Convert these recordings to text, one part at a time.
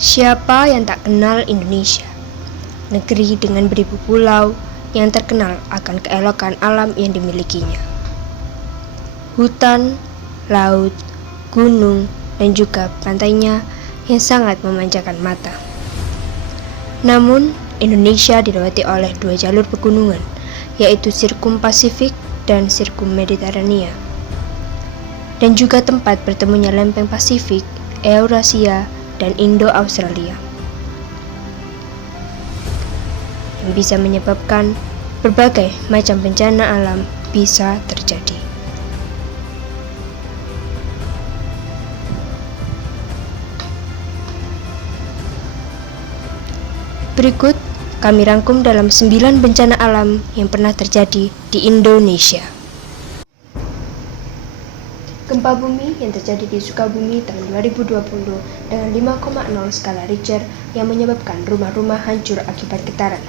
Siapa yang tak kenal Indonesia? Negeri dengan beribu pulau yang terkenal akan keelokan alam yang dimilikinya. Hutan, laut, gunung, dan juga pantainya yang sangat memanjakan mata. Namun, Indonesia dilewati oleh dua jalur pegunungan, yaitu Sirkum Pasifik dan Sirkum Mediterania. Dan juga tempat bertemunya lempeng Pasifik, Eurasia, dan Indo-Australia, yang bisa menyebabkan berbagai macam bencana alam bisa terjadi. Berikut kami rangkum dalam 9 bencana alam yang pernah terjadi di Indonesia. Gempa bumi yang terjadi di Sukabumi tahun 2020 dengan 5,0 skala Richter yang menyebabkan rumah-rumah hancur akibat getaran.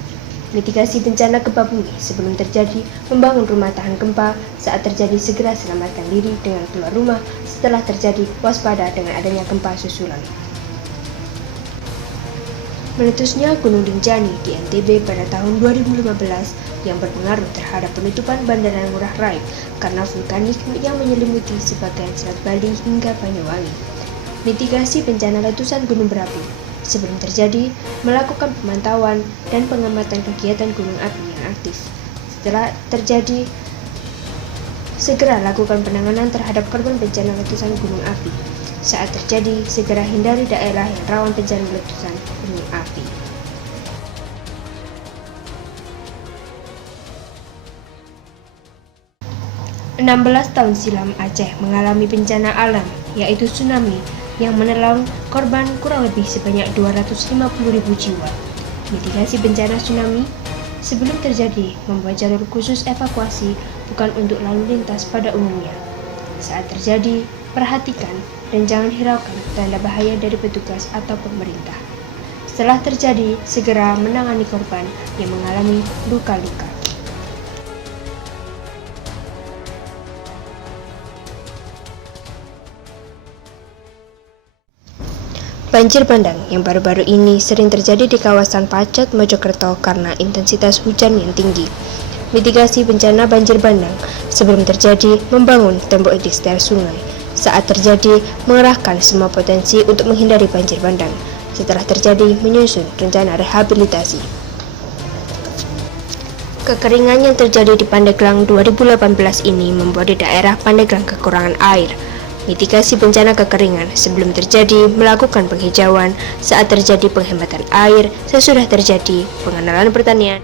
Mitigasi bencana gempa bumi sebelum terjadi: membangun rumah tahan gempa, saat terjadi segera selamatkan diri dengan keluar rumah, setelah terjadi waspada dengan adanya gempa susulan. Meletusnya Gunung Rinjani di NTB pada tahun 2015 yang berpengaruh terhadap penutupan Bandara Ngurah Rai karena vulkanik yang menyelimuti sebagian Selat Bali hingga Banyuwangi. Mitigasi bencana letusan gunung berapi: sebelum terjadi, melakukan pemantauan dan pengamatan kegiatan gunung api yang aktif. Setelah terjadi, segera lakukan penanganan terhadap korban bencana letusan gunung api. Saat terjadi, segera hindari daerah yang rawan bencana letusan gunung api. Enam belas tahun silam Aceh mengalami bencana alam, yaitu tsunami, yang menelan korban kurang lebih sebanyak 250.000 jiwa. Mitigasi bencana tsunami sebelum terjadi: membuat jalur khusus evakuasi, bukan untuk lalu lintas pada umumnya. Saat terjadi, perhatikan dan jangan hiraukan tanda bahaya dari petugas atau pemerintah. Setelah terjadi, segera menangani korban yang mengalami luka-luka. Banjir bandang yang baru-baru ini sering terjadi di kawasan Pacet, Mojokerto karena intensitas hujan yang tinggi. Mitigasi bencana banjir bandang: sebelum terjadi, membangun tembok di sekitar sungai. Saat terjadi, mengerahkan semua potensi untuk menghindari banjir bandang. Setelah terjadi, menyusun rencana rehabilitasi. Kekeringan yang terjadi di Pandeglang 2018 ini membuat di daerah Pandeglang kekurangan air. Mitigasi bencana kekeringan: sebelum terjadi, melakukan penghijauan. Saat terjadi, penghematan air. Sesudah terjadi, pengenalan pertanian.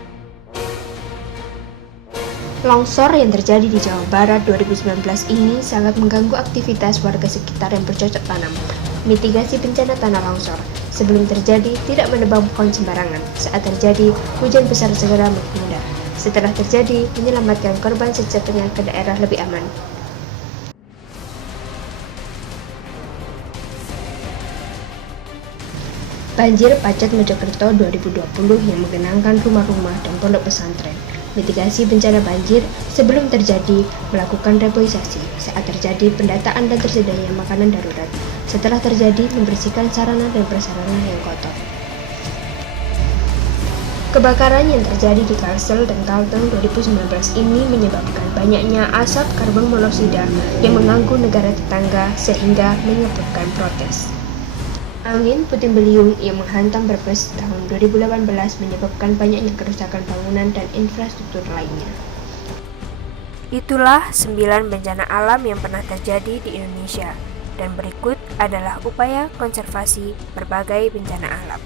Longsor yang terjadi di Jawa Barat 2019 ini sangat mengganggu aktivitas warga sekitar yang bercocok tanam. Mitigasi bencana tanah longsor: sebelum terjadi, tidak menebang pohon sembarangan. Saat terjadi, hujan besar segera menghindar. Setelah terjadi, menyelamatkan korban secepatnya ke daerah lebih aman. Banjir Pacet Mojokerto 2020 yang menggenangkan rumah-rumah dan pondok pesantren. Mitigasi bencana banjir: sebelum terjadi, melakukan reboisasi. Saat terjadi, pendataan dan tersedianya makanan darurat. Setelah terjadi, membersihkan sarana dan prasarana yang kotor. Kebakaran yang terjadi di Kalsel dan Kalteng 2019 ini menyebabkan banyaknya asap karbon monoksida yang mengganggu negara tetangga sehingga menyebabkan protes. Angin puting beliung yang menghantam Brebes tahun 2018 menyebabkan banyaknya kerusakan bangunan dan infrastruktur lainnya. Itulah 9 bencana alam yang pernah terjadi di Indonesia, dan berikut adalah upaya konservasi berbagai bencana alam.